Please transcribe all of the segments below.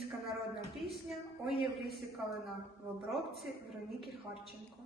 Українська народна пісня Ой є в лісі калина в обробці Вероніки Харченко.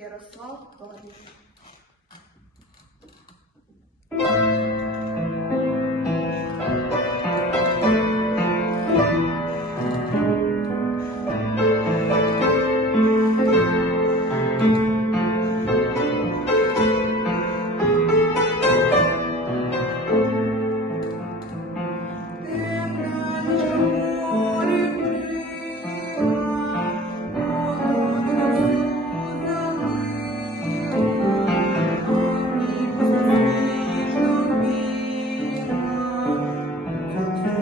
Ярослав Павлів.